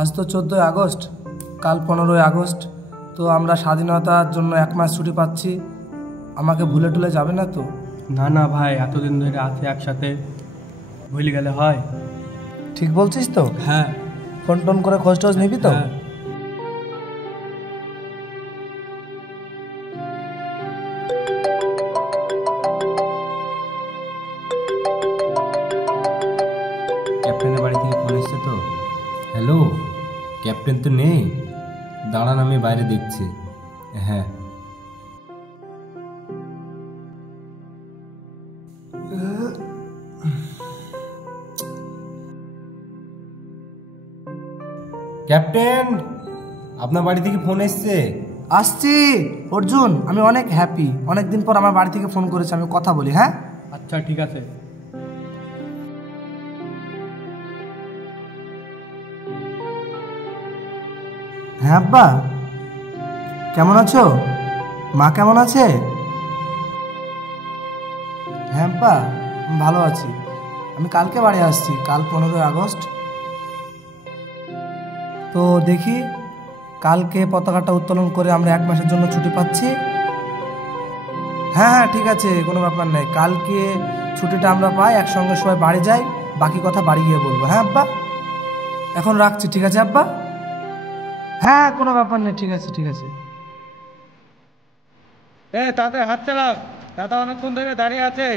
আজ তো 14ই আগস্ট, কাল 15ই আগস্ট। তো আমরা স্বাধীনতার জন্য 1 মাস ছুটি পাচ্ছি। আমাকে ভুলে টুলে যাবে না তো? না না ভাই, এতদিন ধরে আছি একসাথে, ভুলে গেলে হয়? ঠিক বলছিস তো? হ্যাঁ। ফোন টোন করে খোঁজ টোজ নিবি তো? হ্যাঁ। ক্যাপ্টেনের বাড়ি থেকে ফোন এসছে তো। হ্যালো, ক্যাপ্টেন তো নেই, দাঁড়ান আমি বাইরে দেখছি। হ্যাঁ। ক্যাপ্টেন, আপনার বাড়ি থেকে ফোন এসছে। আসছি অর্জুন, আমি অনেক হ্যাপি। অনেকদিন পর আমার বাড়ি থেকে ফোন করেছে, আমি কথা বলি। হ্যাঁ আচ্ছা ঠিক আছে। হ্যাঁ আব্বা, কেমন আছো? মা কেমন আছে? হ্যাঁ আব্বা, আমি ভালো আছি। আমি কালকে বাড়ি আসছি, কাল 15ই আগস্ট। তো দেখি কালকে পতাকাটা উত্তোলন করে আমরা 1 মাসের জন্য ছুটি পাচ্ছি। হ্যাঁ হ্যাঁ ঠিক আছে, কোনো ব্যাপার নেই। কালকে ছুটিটা আমরা পাই, একসঙ্গে সবাই বাড়ি যাই, বাকি কথা বাড়ি গিয়ে বলবো। হ্যাঁ আব্বা, এখন রাখছি। ঠিক আছে আব্বা? হ্যাঁ কোনো ব্যাপার নেই, ঠিক আছে ঠিক আছে। তাতে হাত চালাও, দাদা অনেকক্ষণ ধরে দাঁড়িয়ে আছে।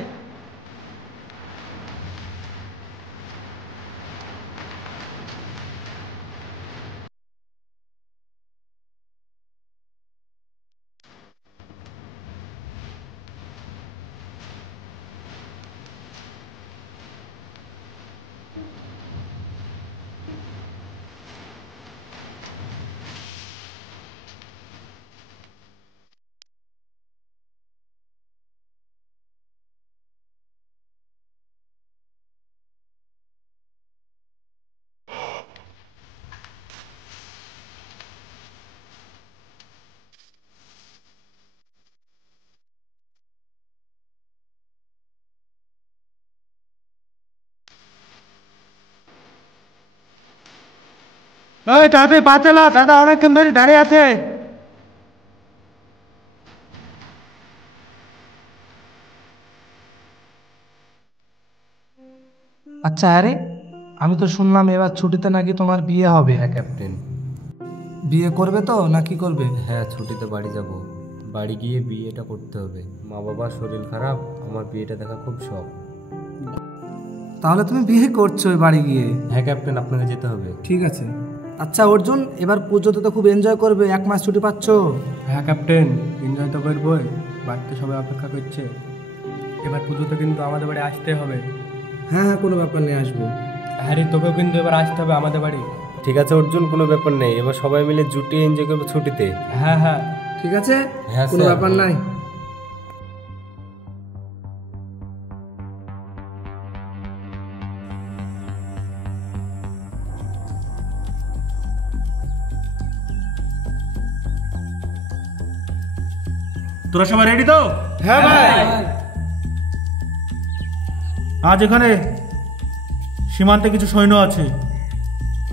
তাতে পা চালা, দাদা অনেকক্ষণ ধরে দাঁড়িয়ে আছে। আচ্ছা আরে, আমি তো শুনলাম এবার ছুটিতে নাকি তোমার বিয়ে হবে। হ্যাঁ ক্যাপ্টেন। বিয়ে করবে তো নাকি করবে? হ্যাঁ, ছুটিতে বাড়ি যাব, বাড়ি গিয়ে বিয়েটা করতে হবে। মা বাবার শরীর খারাপ, আমার বিয়েটা দেখা খুব শখ। তাহলে তুমি বিয়ে করছো বাড়ি গিয়ে? হ্যাঁ ক্যাপ্টেন, আপনাকে যেতে হবে। ঠিক আছে। আচ্ছা অর্জুন, এবার পুজোতে তো খুব এনজয় করবে, 1 মাস ছুটি পাচ্ছ। হ্যাঁ ক্যাপ্টেন, এনজয় তো করবোই, বাড়িতে সবাই অপেক্ষা করছে। এবার পুজোতে কিন্তু আমাদের বাড়ি আসতে হবে। হ্যাঁ হ্যাঁ কোনো ব্যাপার নেই, আসবো। হ্যাঁ রে, তোকেও কিন্তু এবার আসতে হবে আমাদের বাড়ি। ঠিক আছে অর্জুন, কোনো ব্যাপার নেই, এবার সবাই মিলে জুটিয়ে এনজয় করবো ছুটিতে। হ্যাঁ হ্যাঁ ঠিক আছে, হ্যাঁ কোনো স্যার। ব্যাপার নাই। তোরা সবাই রেডি তো? হ্যাঁ ভাই। আজ এখানে সীমান্তে কিছু সৈন্য আছে,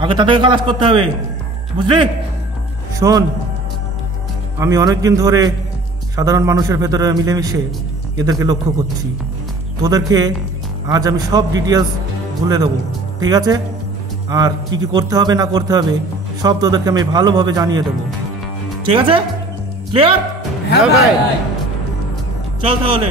আগে তাদেরকে খালাস করতে হবে, বুঝলি? শোন, আমি অনেকদিন ধরে সাধারণ মানুষের ভেতরে মিলেমিশে এদেরকে লক্ষ্য করছি। তোদেরকে আজ আমি সব ডিটেলস বলে দেবো, ঠিক আছে? আর কি কি করতে হবে না করতে হবে সব তোদেরকে আমি ভালোভাবে জানিয়ে দেবো, ঠিক আছে? ক্লিয়ার? হ্যাঁ ভাই। চল তাহলে।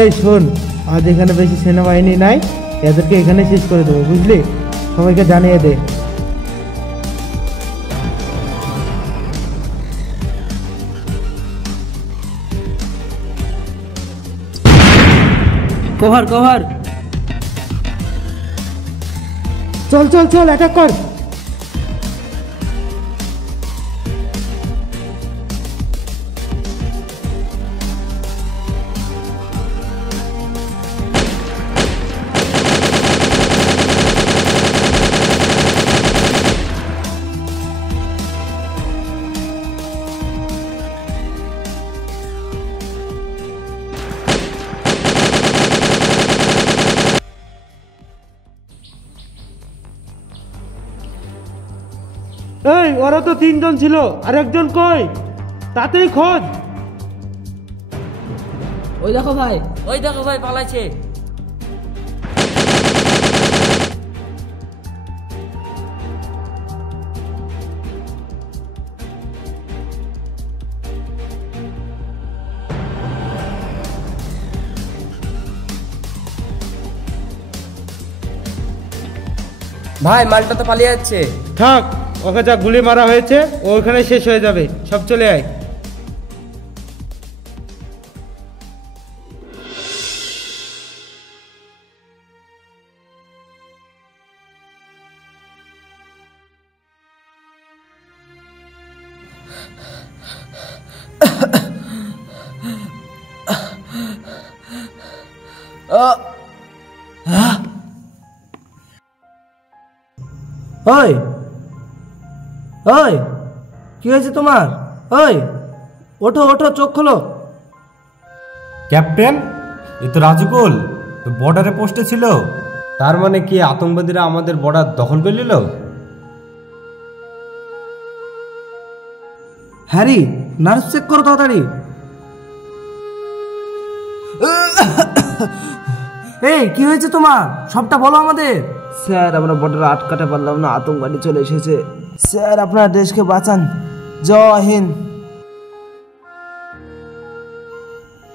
এই শোন, আজ এখানে বেশি সেনাবাহিনী নাই, এদেরকে এখানে শেষ করে দেবো, বুঝলি? সবাইকে জানিয়ে দে। Cover cover. চল চল চল, অ্যাটাক কর। এই ওরা তো 3 জন ছিল, আর একজন কই? তাতেই খোঁজ। ওই দেখো ভাই পালাইছে। ভাই মালটা তো পালিয়ে যাচ্ছে। থাক, ওকে যা গুলি মারা হয়েছে ও ওখানে শেষ হয়ে যাবে। সব চলে আয়। ওই ওই কি হয়েছে তোমার? ওই ওঠো ওঠো, চোখ খোলো। ক্যাপ্টেন, এ তো রাজুকুল, তো বর্ডারে পোস্টে ছিল। তার মানে কি আতঙ্কবাদীরা আমাদের বর্ডার দখল করে নিল? হ্যারি, নার্স চেক করো তাড়াতাড়ি। এই কি হয়েছে তোমার? সবটা বলো আমাদের। স্যার, আমরা বর্ডার আটকাতে পারলাম না, আতঙ্কবাদী চলে এসেছে। স্যার, আপনার দেশকে বাঁচান। জয় হিন্দ।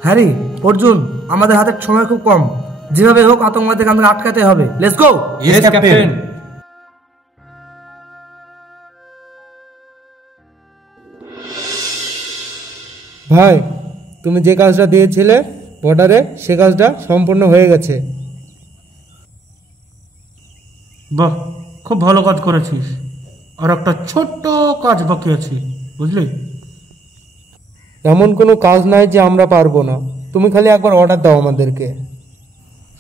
হ্যারি, অর্জুন, আমাদের হাতে সময় খুব কম। যেভাবে হোক আতঙ্কবাদীকে আমাদের আটকাতে হবে। Let's go. Yes captain. ভাই, তুমি যে কাজটা দিয়েছিলে বর্ডারে, সে কাজটা সম্পূর্ণ হয়ে গেছে। বাহ, খুব ভালো কাজ করেছিস। আর একটা ছোট্ট কাজ বাকি আছে, বুঝলি? এমন কোনো কাজ নাই যে আমরা পারবো না। তুমি খালি একবার অর্ডার দাও আমাদেরকে।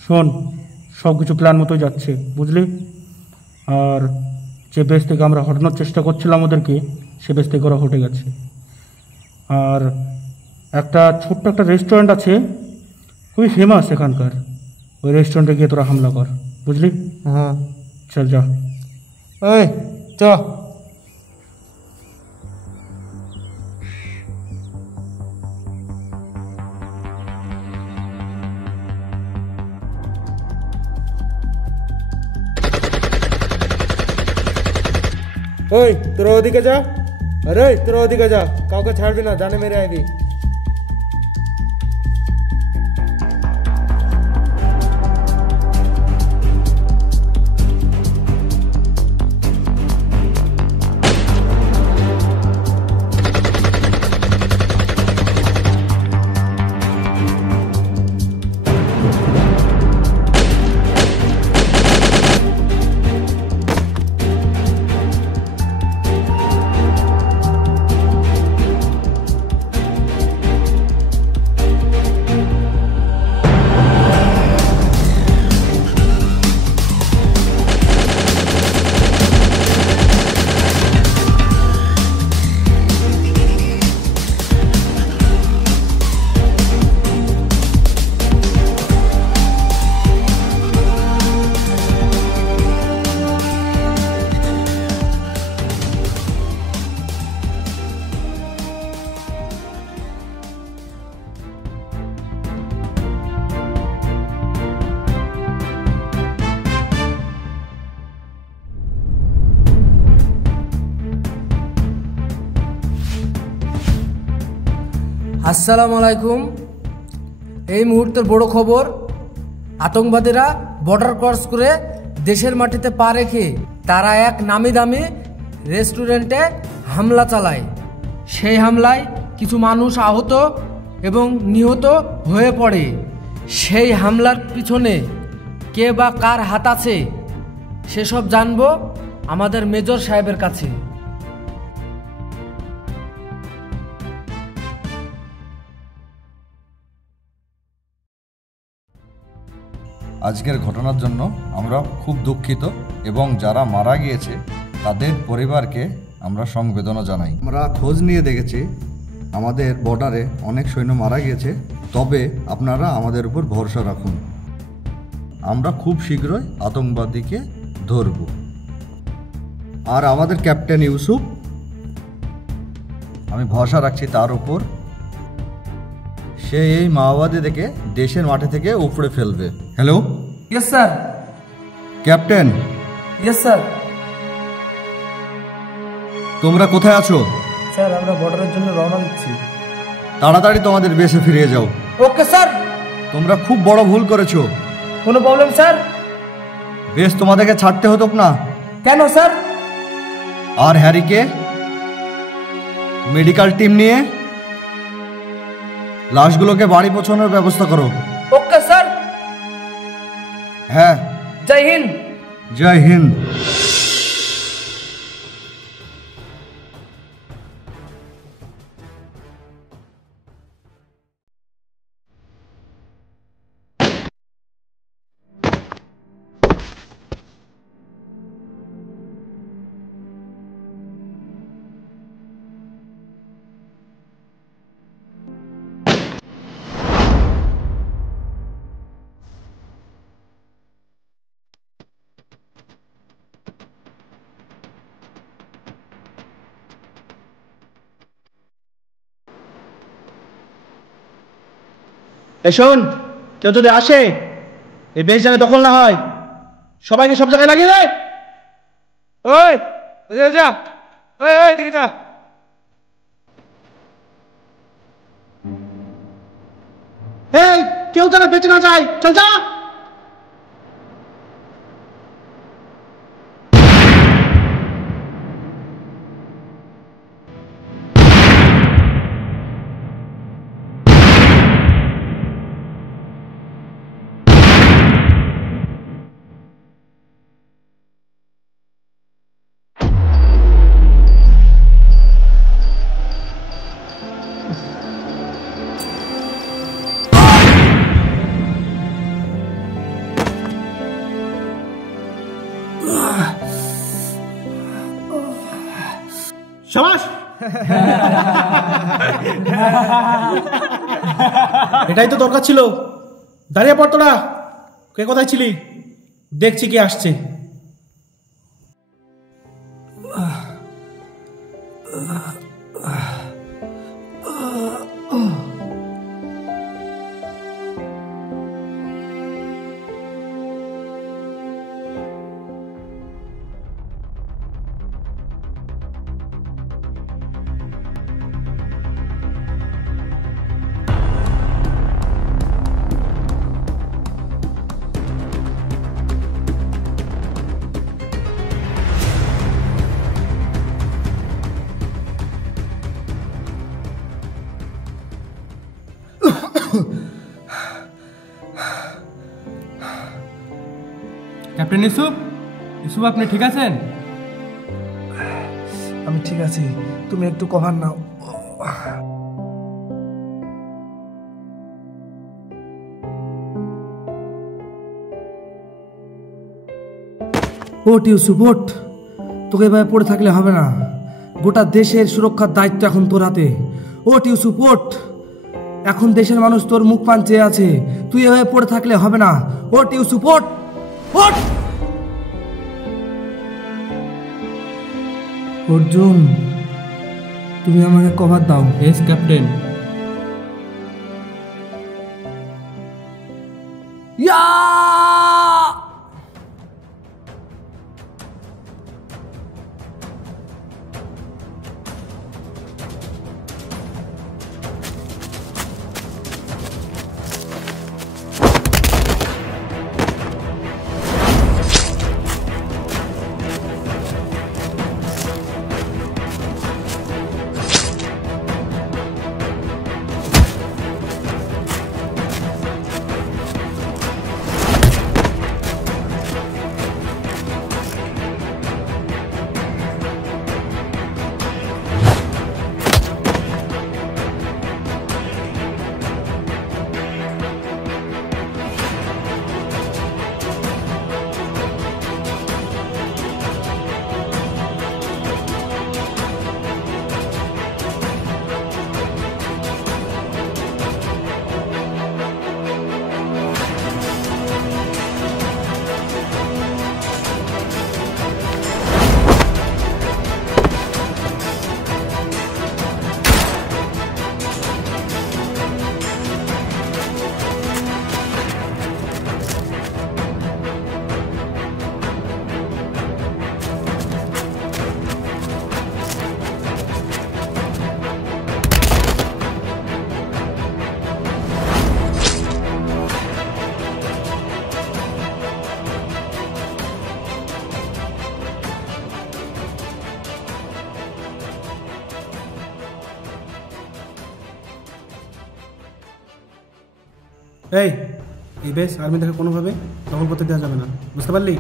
শোন, সব কিছু প্ল্যান মতোই যাচ্ছে, বুঝলি? আর যে বেস থেকে আমরা হটানোর চেষ্টা করছিলাম ওদেরকে, সে বেস থেকে ওরা হটে গেছে। আর একটা ছোট্ট একটা রেস্টুরেন্ট আছে, খুবই ফেমাস এখানকার। ওই রেস্টুরেন্টে গিয়ে তোরা হামলা কর, বুঝলি? হ্যাঁ, চল যা। ওই চ। ওই তোরা ওদিকে যা। আরে তোরা ওদিকে যা, কাউকে ছাড়বি না, জানে মেরে আইবি। আসসালামু আলাইকুম। এই মুহূর্তের বড় খবর, আতঙ্কবাদীরা বর্ডার ক্রস করে দেশের মাটিতে পা রেখে তারা এক নামি দামি রেস্টুরেন্টে হামলা চালায়। সেই হামলায় কিছু মানুষ আহত এবং নিহত হয়ে পড়ে। সেই হামলার পিছনে কে বা কার হাত আছে সেসব জানবো আমাদের মেজর সাহেবের কাছে। আজকের ঘটনার জন্য আমরা খুব দুঃখিত এবং যারা মারা গিয়েছে তাদের পরিবারকে আমরা সমবেদনা জানাই। আমরা খোঁজ নিয়ে দেখেছি আমাদের বর্ডারে অনেক সৈন্য মারা গিয়েছে, তবে আপনারা আমাদের উপর ভরসা রাখুন। আমরা খুব শীঘ্রই আতঙ্কবাদীকে ধরব। আর আমাদের ক্যাপ্টেন ইউসুফ, আমি ভরসা রাখছি তার উপর, সে এই মাওবাদীদেরকে দেশের মাটি থেকে উপড়ে ফেলবে। Hello, yes sir. Captain. Yes sir. তোমরা কোথায় আছো? স্যার আমরা বর্ডারের জন্য রওনা দিচ্ছি। তাড়াতাড়ি তোমাদের বেসে ফিরে যাও। Okay sir. তোমরা খুব বড় ভুল করেছো। কোনো প্রবলেম স্যার? বেশ, তোমাদেরকে ছাড়তে হতো না। কেন স্যার? আর হ্যারিকে মেডিকেল টিম নিয়ে লাশগুলোকে বাড়ি পৌঁছানোর ব্যবস্থা করো। Okay sir. হ্যাঁ। জয় হিন্দ। জয় হিন্দ। এই শোন, কেউ যদি আসে এই বেশ যেন দখল না হয়, সবাইকে সব জায়গায় লাগিয়ে দেয়। ওই যা, ওই ওই দিকে যা। এই কেউ যেন বেঁচে না যায়, চল যা। শাবাশ। এটাই তো দরকার ছিল। দাঁড়িয়ে পড় তোরা। কে কোথায় ছিলি? দেখছি কে আসছে। ক্যাপ্টেন ইউসুফ, ইউসুফ আপনি ঠিক আছেন? আমি ঠিক আছি, তুমি একটু কভার নাও। ওঠ ইউসুফ, ওঠ। তোকে এভাবে পড়ে থাকলে হবে না। গোটা দেশের সুরক্ষার দায়িত্ব এখন তোর হাতে। ওঠ ইউসুফ, ওঠ। এখন দেশের মানুষ তোর মুখ পান চেয়ে আছে। তুই এভাবে পড়ে থাকলে হবে না। ওঠ ইউসুফ, ওঠ, ওঠ। অর্জুন, তুমি আমাকে কভার দাও। Yes captain. ইয়া! এই বেশ আর্মি থেকে কোনোভাবে দখল করতে দেওয়া যাবে না, বুঝতে পারলি?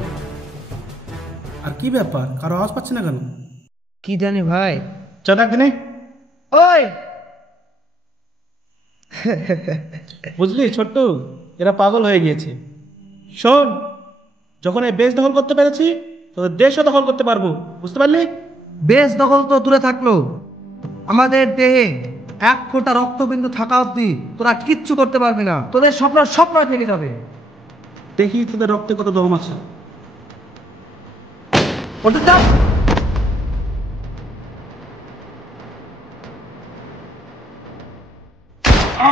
আর কি ব্যাপার, কারো আওয়াজ পাচ্ছি না কেন? কি জানি ভাই। চল একদিনে ওই বুঝলি ছোট্টু, এরা পাগল হয়ে গিয়েছে। শোন, যখন এই বেশ দখল করতে পেরেছি, তোদের দেশও দখল করতে পারবো, বুঝতে পারলি? বেশ দখল তো দূরে থাকলো, আমাদের দেহে এক ফোঁটা রক্তবিন্দু থাকা অবধি তোরা কিচ্ছু করতে পারবি না। তোদের স্বপ্ন স্বপ্ন থেকে যাবে। দেখি তোদের রক্তে কত দম আছে। ওটা চাপ। আ